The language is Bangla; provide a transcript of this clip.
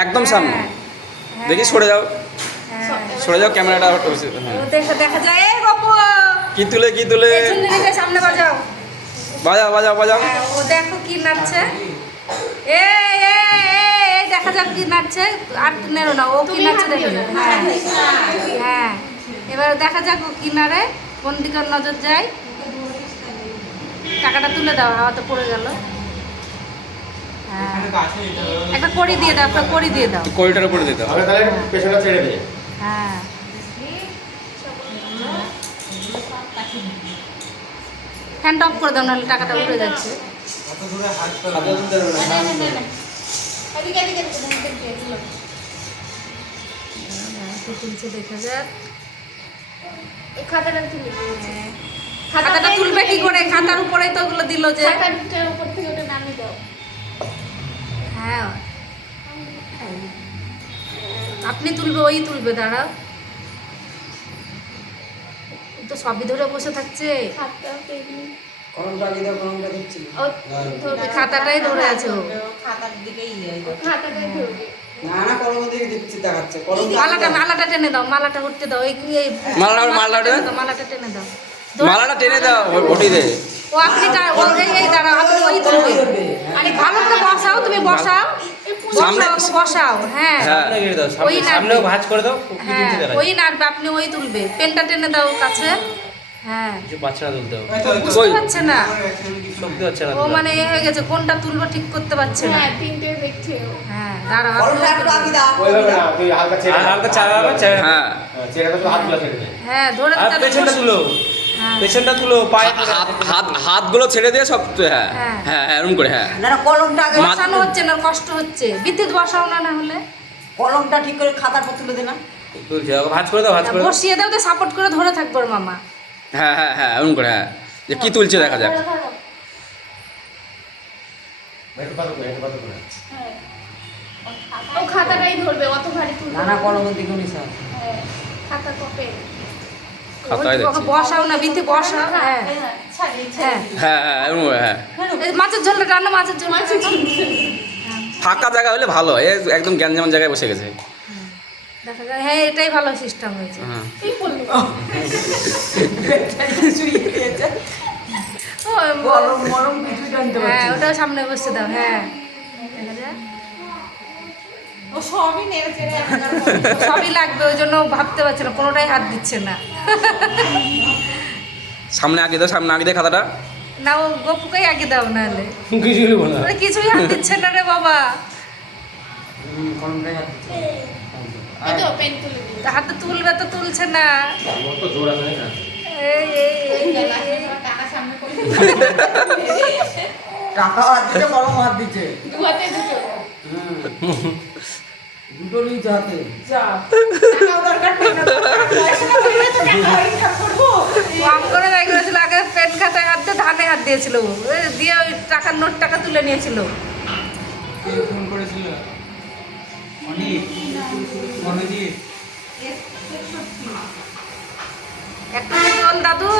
একদম সামনে। দেখি সরে যাও, সরে যাও ক্যামেরাটা। দেখা যায়। এই বাবু কি তুলে কি তুলে সামনে বাজাও বাজাও বাজাও বাজাও। ও দেখো কি নাচছে। এই দেখা যাক কি নাচছে। আর নেরো না, ও কি নাচছে দেখো। হ্যাঁ হ্যাঁ, এবার দেখা যাক ও কি নাড়ে, কোন দিকে নজর যায়। টাকাটা তুলে দাও, হাওয়াতে পড়ে গেল। হ্যাঁ, একটা কড়ি দিয়ে দাও, একটা কড়ি দিয়ে দাও। কড়িটার উপরে দিতে হবে, তাহলে পেছনটা ছেড়ে দে। হ্যাঁ, হ্যান্ড অফ করে দাও, নাহলে টাকাটা উঠে যাচ্ছে। তুলছে দেখা যাক। খাতাটা তুলবে কি করে? খাতার উপরেই তো ওগুলো দিল যে। হ্যাঁ, আপনি তুলবে, ওই তুলবে, দাঁড়াও। তো সবই ধরে বসে থাকছে। খাতাটাই ধরে আছে ও। মালাটা টেনে দাও, মালাটা উঠতে দাও। মালাটা টেনে দাও, মালাটা টেনে দাও, ওঠে দে। ও আপনি দাঁড়াও, আপনি ওই তুলবে। আরে ভালো করে বসাও, তুমি বসাও, বসাও। হ্যাঁ, ওই নাড়বে, ভাঁজ করে দাও। হ্যাঁ, ওই নাড়বে, আপনি ওই তুলবে। পেনটা টেনে দাও কাছে। হ্যাঁ, বাচ্চারা তুলতে হবে, বুঝতে পারছে না, শক্তি হচ্ছে না। ও মানে এ হয়ে গেছে, কোনটা তুলবো ঠিক করতে পারছে না। হ্যাঁ, দাঁড়াও, হ্যাঁ ধরে পেছনটা তুলো, পেছনটা তুলো, পায়ে হাতগুলো ছেড়ে দিয়ে সব। হ্যাঁ হ্যাঁ হ্যাঁ, এরকম করে। হ্যাঁ, বসানো হচ্ছে না, কষ্ট হচ্ছে। বিদ্যুৎ বসাও না, না হলে কলমটা ঠিক করে খাতার পর তুলে দে না। ভাঁজ করে দাও, ভাঁজ করে বসিয়ে দাও, তো সাপোর্ট করে ধরে থাকবো মামা। হ্যাঁ হ্যাঁ হ্যাঁ, এরকম করে। হ্যাঁ, যে কি তুলছে দেখা যাক। খাতাটাই ধরবে, অত ভারী তুলবে না, কলমের দিকে নিস। খাতা কপে বসাও না, বিতে বসাও। হ্যাঁ হ্যাঁ হ্যাঁ, এরকম। হ্যাঁ, মাছের ঝোলটা রান্না, মাছের ঝোল। ফাঁকা জায়গা হলে ভালো, একদম গ্যাঞ্জাম জায়গায় বসে গেছে। দেখা যায়। হ্যাঁ, এটাই ভালো সিস্টেম হয়েছে। হ্যাঁ, ওটাও সামনে বসে দাও। হ্যাঁ, দেখা যায়। সবই লাগবে, ওই জন্য ভাবতে পারছে না, কোনোটাই হাত দিচ্ছে না। সামনে আগে দাও, সামনে আগে দে খাতাটা। না, ও গপুকেই আগে দাও, নাহলে কিছুই হাত দিচ্ছে না রে বাবা। হাতে তুলবে তো তুলছে না। টাকা হাত দিচ্ছে, কলম হাত দিচ্ছে, দুটো নিচে হাতে। আগে পেন খাতায় হাত দিয়ে ধানে হাত দিয়েছিল, দিয়ে ওই টাকার নোট টাকা তুলে নিয়েছিল। ফোন করেছিল একটা দাদু।